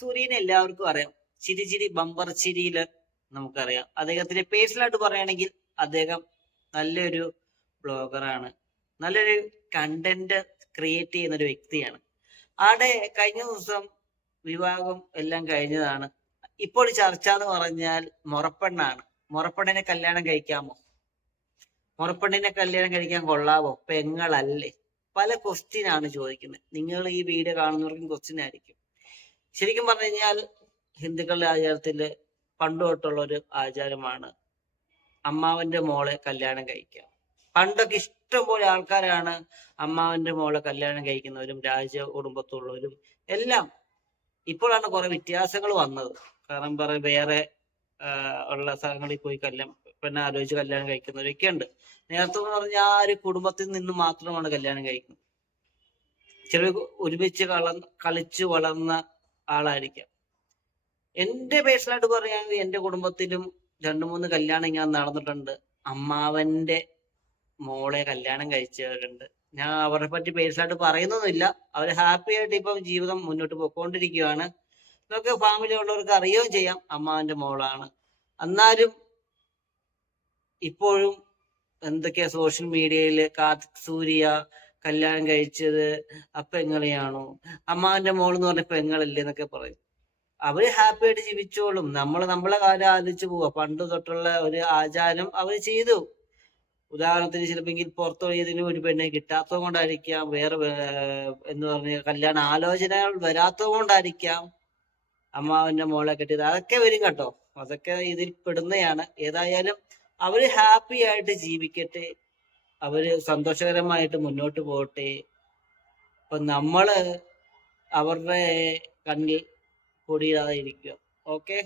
സൂര്യനെ എല്ലാവർക്കും അറിയാം. ചിരി ചിരി ബമ്പർ ചിരിയിൽ നമുക്കറിയാം. അദ്ദേഹത്തിന്റെ പേഴ്സണലായിട്ട് പറയുകയാണെങ്കിൽ അദ്ദേഹം നല്ലൊരു ബ്ലോഗറാണ് നല്ലൊരു കണ്ടന്റ് ക്രിയേറ്റ് ചെയ്യുന്ന ഒരു വ്യക്തിയാണ്. ആടെ കഴിഞ്ഞ ദിവസം വിവാഹം എല്ലാം കഴിഞ്ഞതാണ്. ഇപ്പോൾ ചർച്ച എന്ന് പറഞ്ഞാൽ മുറപ്പെണ്ണാണ്. മുറപ്പെണ്ണിനെ കല്യാണം കഴിക്കാമോ? മുറപ്പെണ്ണിനെ കല്യാണം കഴിക്കാൻ കൊള്ളാവോ? പെങ്ങളല്ലേ? പല ക്വസ്റ്റ്യൻ ആണ് ചോദിക്കുന്നത്. നിങ്ങൾ ഈ വീഡിയോ കാണുന്നവർക്കും ക്വസ്റ്റ്യൻ ആയിരിക്കും. ശരിക്കും പറഞ്ഞു കഴിഞ്ഞാൽ ഹിന്ദുക്കളുടെ ആചാരത്തിൽ പണ്ട് തൊട്ടുള്ള ഒരു ആചാരമാണ് അമ്മാവന്റെ മോളെ കല്യാണം കഴിക്കുക. പണ്ടൊക്കെ ഇഷ്ടംപോലെ ആൾക്കാരാണ് അമ്മാവന്റെ മോളെ കല്യാണം കഴിക്കുന്നവരും രാജ കുടുംബത്തുള്ളവരും എല്ലാം. ഇപ്പോഴാണ് കുറെ വ്യത്യാസങ്ങൾ വന്നത്. കാരണം പറ വേറെ ഉള്ള സ്ഥലങ്ങളിൽ പോയി കല്യാണം പെണ്ണെ ആലോചിച്ച് കല്യാണം കഴിക്കുന്നവരൊക്കെ ഉണ്ട്. നേരത്തെ എന്ന് പറഞ്ഞാൽ ആ ഒരു കുടുംബത്തിൽ നിന്ന് മാത്രമാണ് കല്യാണം കഴിക്കുന്നത്. ചില ഒരുമിച്ച് കള കളിച്ചു വളർന്ന ആളായിരിക്കാം. എന്റെ പേഴ്സണലായിട്ട് പറയുകയാണെങ്കിൽ എന്റെ കുടുംബത്തിലും രണ്ടു മൂന്ന് കല്യാണം ഞാൻ നടന്നിട്ടുണ്ട്. അമ്മാവന്റെ മോളെ കല്യാണം കഴിച്ചവരുണ്ട്. ഞാൻ അവരെ പറ്റി പേഴ്സണലായിട്ട് പറയുന്നൊന്നുമില്ല. അവർ ഹാപ്പി ആയിട്ട് ഇപ്പം ജീവിതം മുന്നോട്ട് പോയിക്കൊണ്ടിരിക്കുകയാണ്. ഇതൊക്കെ ഫാമിലി ഉള്ളവർക്ക് അറിയുകയും ചെയ്യാം. അമ്മാവന്റെ മോളാണ്. എന്നാലും ഇപ്പോഴും എന്തൊക്കെയാ സോഷ്യൽ മീഡിയയിൽ കാർത്തിക് സൂര്യ കല്യാണം കഴിച്ചത് ആ പെങ്ങളെയാണോ അമ്മാവന്റെ മോൾ എന്ന് പറഞ്ഞ പെങ്ങളല്ലേ എന്നൊക്കെ പറയും. അവർ ഹാപ്പി ആയിട്ട് ജീവിച്ചോളും. നമ്മൾ നമ്മളെ കാര്യം ആലോചിച്ച് പോവാ. പണ്ട് തൊട്ടുള്ള ഒരു ആചാരം അവർ ചെയ്തു. ഉദാഹരണത്തിന് ചിലപ്പോൾ പുറത്തു പോയതിന് ഒരു പെണ്ണെ കിട്ടാത്തത് കൊണ്ടായിരിക്കാം. വേറെ എന്ന് പറഞ്ഞ കല്യാണ ആലോചനകൾ വരാത്തത് കൊണ്ടായിരിക്കാം അമ്മാവന്റെ മോളെ കെട്ടിയത്. അതൊക്കെ വരും കേട്ടോ. അതൊക്കെ ഇതിൽ പെടുന്നതാണ് ഏതായാലും അവർ ഹാപ്പി ആയിട്ട് ജീവിക്കട്ടെ. അവർ സന്തോഷകരമായിട്ട് മുന്നോട്ട് പോകട്ടെ. അപ്പൊ നമ്മൾ അവരുടെ കണ്ണിൽ പൊടിയിടാതെ ഇരിക്കുക. ഓക്കെ?